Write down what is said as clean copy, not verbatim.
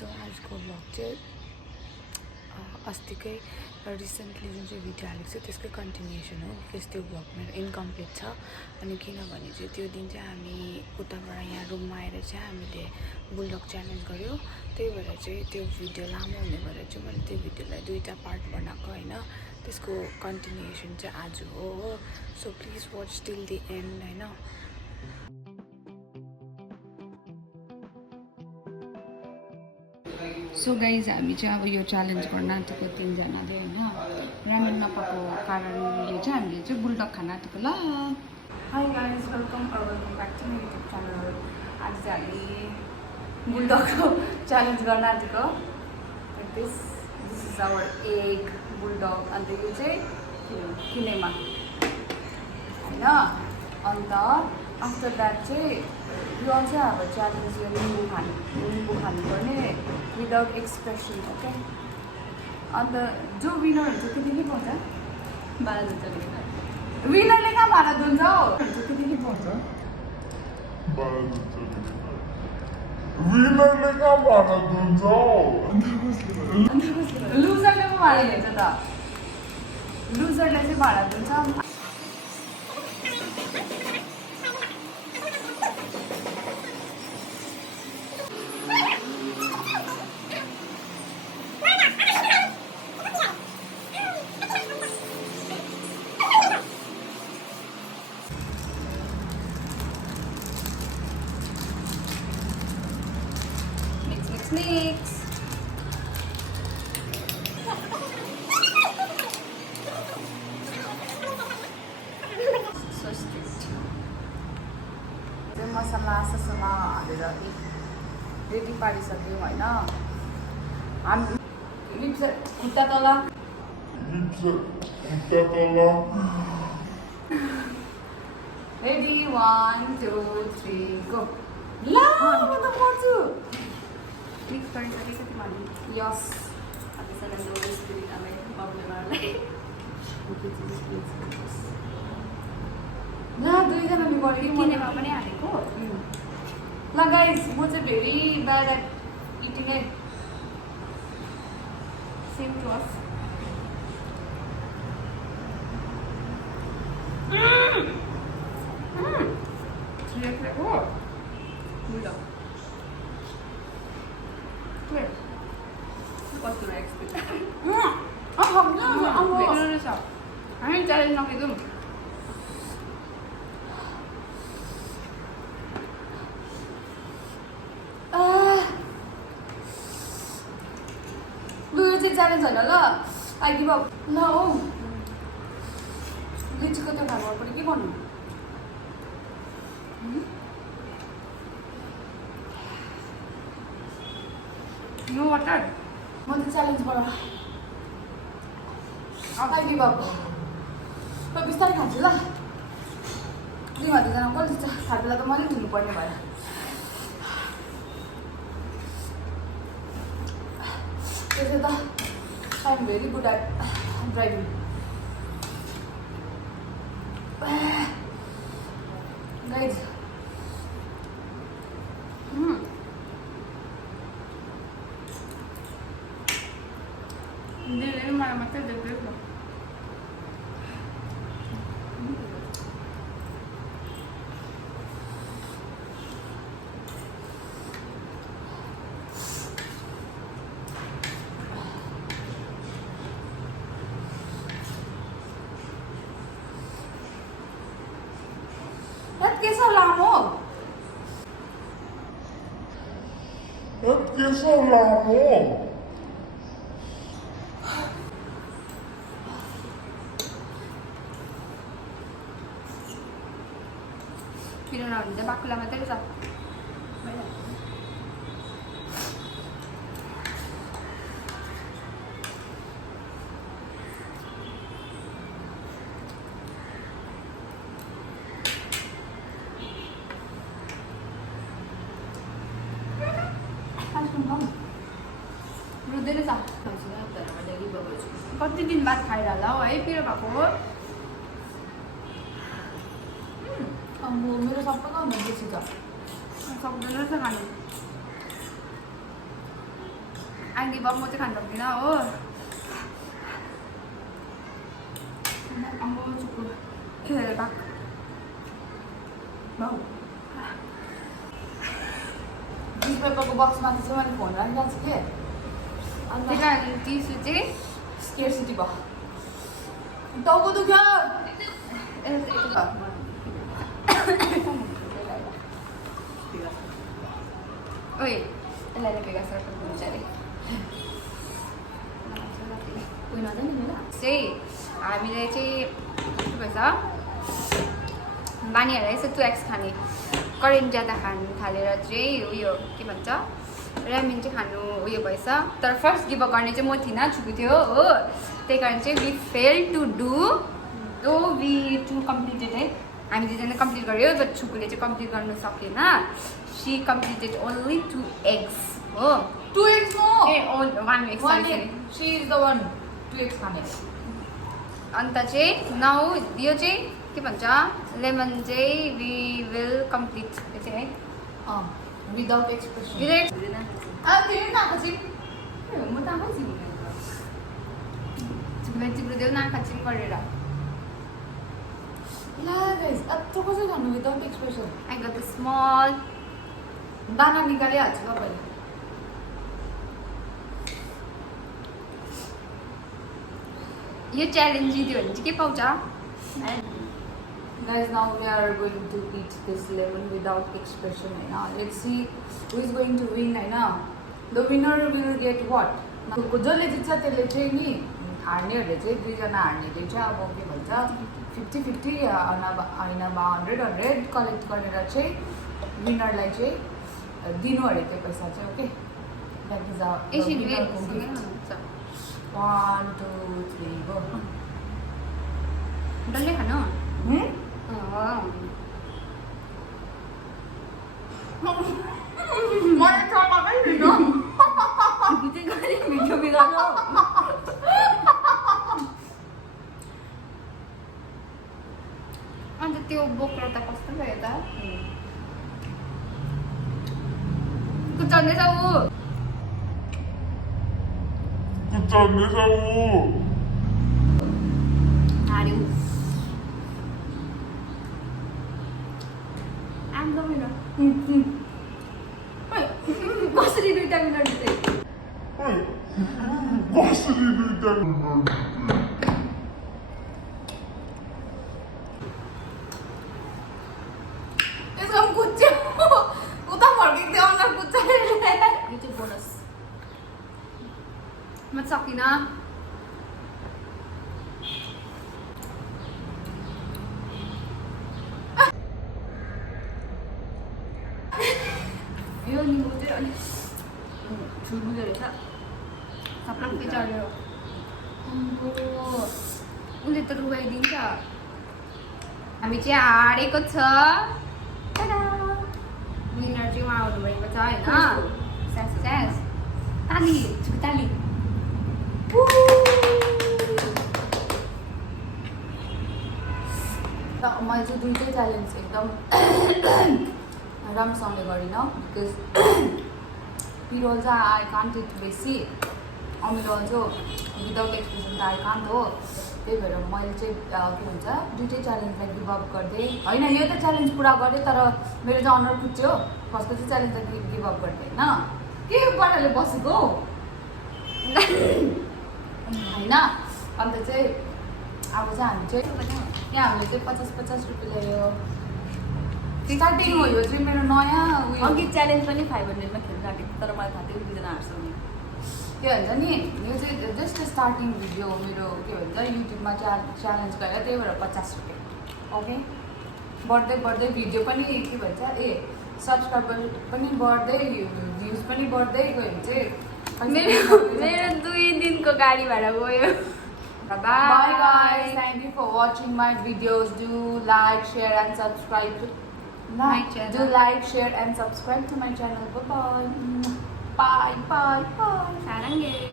So आजको vlog चाहिँ अस्तिकै recently जुन चाहिँ भिडियो हालेको छु त्यसकै कन्टिन्युसन हो बिकज त्यो भ्लग मेरो इन्कम्प्लिट छ अनि किनभने चाहिँ त्यो दिन चाहिँ हामी उताबाट यहाँ रुममा आएर चाहिँ हामीले बुल्डक च्यालेन्ज गऱ्यो त्यही भएर चाहिँ त्यो भिडियो लामो हुने भएर चाहिँ मैले त्यो भिडियोलाई दुईवटा पार्ट बनाएको होइन त्यसको कन्टिन्युसन चाहिँ आज हो so please watch till the and होइन सो गाइज हामी चाहिँ अब यो च्यालेन्ज गर्न आँटेको तिनजनाले होइन रामेन नपाएको कारणले चाहिँ हामीले चाहिँ बुल्डक खान आँटेको ल hi guys welcome back to my YouTube channel आज चाहिँ हामी बुल्डकको च्यालेन्ज गर्न आँटेको this is our egg Buldak अन्त यो चाहिँ किनेमा होइन अन्त आफ्टर द्याट चाहिँ यो चाहिँ अब च्यालेन्ज यो निम्बु खानुपर्ने विदाउट एक्सप्रेसन ओके अन्त जो विनर हुन्छ त्यतिकै पाउँछ भाडा धुन्छ विनरले कहाँ भाडा धुन्छ हौ त्यतिकै पाउँछ विनरले कहाँ भाडा धुन्छ लुजरले पो भाडा धुन्छ त लुजरले चाहिँ भाडा धुन्छ Mix. So strict. मसला हालेर रेडी पारिसक्यौँ होइन हामी लिप्स खुट्टा तल रेडी 1 2 3 गो ल म त पर्छु मिक्स गरिसकेको तिमीहरूले यस अब सेकेन्ड रोज पिरिकालाई बब्लेमालाई ल दुईजनाले गरेको किनेमा पनि हालेको ल गाइस म चाहिँ भेरी ब्याड एट इटिङ है सेम टु अस हो बुल्डक कस्तो एक्सपेक्ट हामी च्यालेन्ज नखेदौँ लु यो चाहिँ च्यालेन्ज होइन ल आई गिभ अप ल हौ लिचीको त्यो खानु पनि के गर्नु नो वाटर म त च्यालेन्जबाट आई गिभ अप ल बिस्तारै खान्छु ल तिमीहरू दुईजना कसले खाँदा त मैले धुनुपर्ने भयो त्यसो त I am very good at driving guys धेरै मलाई मात्रै देख्दै छ के छ लामो किन नहुन्छ बाकुला मात्रै छ रुँदैन छ कति दिन बाद खाएर होला हौ है पिरो भएको मेरो सबैको हुँदैछ त सक्दैन रहेछ खानु आइडी भयो म चाहिँ खानु सक्दिनँ हो आम्बो चुक्नु खेलेर बाक न्युजपेपरको बक्समाथि चाहिँ मैले फोन राखिरहेको छु कि त्यही कारण टिसु चाहिँ स्केर्सिटी भयो टाउको दुख्यो ओइ यसलाई भेगा सर्कल हुन्छ अरे उयो नजाने होला चाहिँ हामीले चाहिँ के भन्छ बानीहरूलाई यसो 2x खाने करेन्ट ज्यादा खानु थालेर चाहिँ उयो के भन्छ रामेन चाहिँ खानु उयो भएछ तर फर्स्ट गिभ अप गर्ने चाहिँ म थिइनँ छुकु थियो हो त्यही कारण चाहिँ we fail to do oh we to completed है हामी दुईजना कम्प्लिट गऱ्यो बट छुकुले चाहिँ कम्प्लिट गर्नु सकेन सी कम्प्लिटेड ओन्ली 2 eggs हो 2x no a 1 egg sorry she is the one 2x खाने अन्त चाहिँ नाउ यो चाहिँ के भन्छ लेमन चाहिँ वी विल कम्प्लिट यो चाहिँ है विदाउट एक्सप्रेसन तिम्रो म त आफै तिम्रो देऊ नाका चिम गरेर ला गाइस अत्रो कसरी खानु without expression I got the small दाना निकालिहाल्छु तपाईँले यो च्यालेन्ज जित्यो भने चाहिँ के पाउँछ Guys, now we are going to eat this lemon without expression. Let's see who is going to win. The winner will get what? जसले जित्छ त्यसले चाहिँ नि हार्नेहरूले चाहिँ दुईजना हार्नेले चाहिँ अब के भन्छ 50-50 होइन 100 कलेक्ट गरेर चाहिँ विनरलाई चाहिँ दिनु अरे त्यो पैसा चाहिँ ओके द्याट इज एकछिन 1 2 3 गो डल्लै खानु मलाई चलाकै भिडियो बिगार्नु अन्त त्यो बोक्रो त कस्तो भयो त कुचाउँदैछ ऊ कुचाउँदैछ ऊ हार्यो आम द विनर कसरी दुईटा विनर जिते कसरी दुईटा यसको कुच्यो उता फर्केको थियो अनुहार कुच्चाएर यो चाहिँ बोनस म सकिनँ यो निम्बु चाहिँ अलिक ठुल्बुलो रहेछ सबै चढ्यो उसले त रुवाइदिन्छ हामी चाहिँ हारेको छ विनर चाहिँ उहाँ आउनुभएको छ होइन स्यास स्यास ताली ताली मैले चाहिँ दुइटै च्यालेन्ज एकदम राम्रोसँगले गरिनँ बिकज पिरोल चाहिँ आई कान्ट इट बेसी अमिलो चाहिँ विदाउट एक्सप्रेसन त आई कान्ट हो त्यही भएर मैले चाहिँ के भन्छ दुइटै च्यालेन्जलाई गिभ अप गरिदिएँ होइन यो त च्यालेन्ज पुरा गरेँ तर मेरो चाहिँ अनुहार कुच्यो फर्स्टको चाहिँ च्यालेन्जलाई गिभ अप गरिदिएँ होइन के पाराले बसेको होइन अन्त चाहिँ अब चाहिँ हामी चाहिँ यहाँ हामीले चाहिँ 50-50 रुपियाँ ल्यायो स्टार्टिङ हो यो चाहिँ मेरो नयाँ उयो अघि च्यालेन्ज पनि 500 मा खेल्नु राखेको तर मलाई थाहा थियो दुईजना हार्छ भने के भन्छ नि यो चाहिँ जस्ट स्टार्टिङ भिडियो हो मेरो के भन्छ युट्युबमा च्यालेन्ज गरेर त्यही भएर 50 रुपियाँ ओके बढ्दै बढ्दै भिडियो पनि के भन्छ ए सब्सक्राइबर पनि बढ्दै भ्युज पनि बढ्दै गयो भने चाहिँ मेरो 2 दिनको गाडी भाडा गयो Bye guys, thank you for watching my videos. Do like, share and subscribe to my channel. Do like, share and subscribe to my channel. Bye bye. Bye bye bye. 사랑해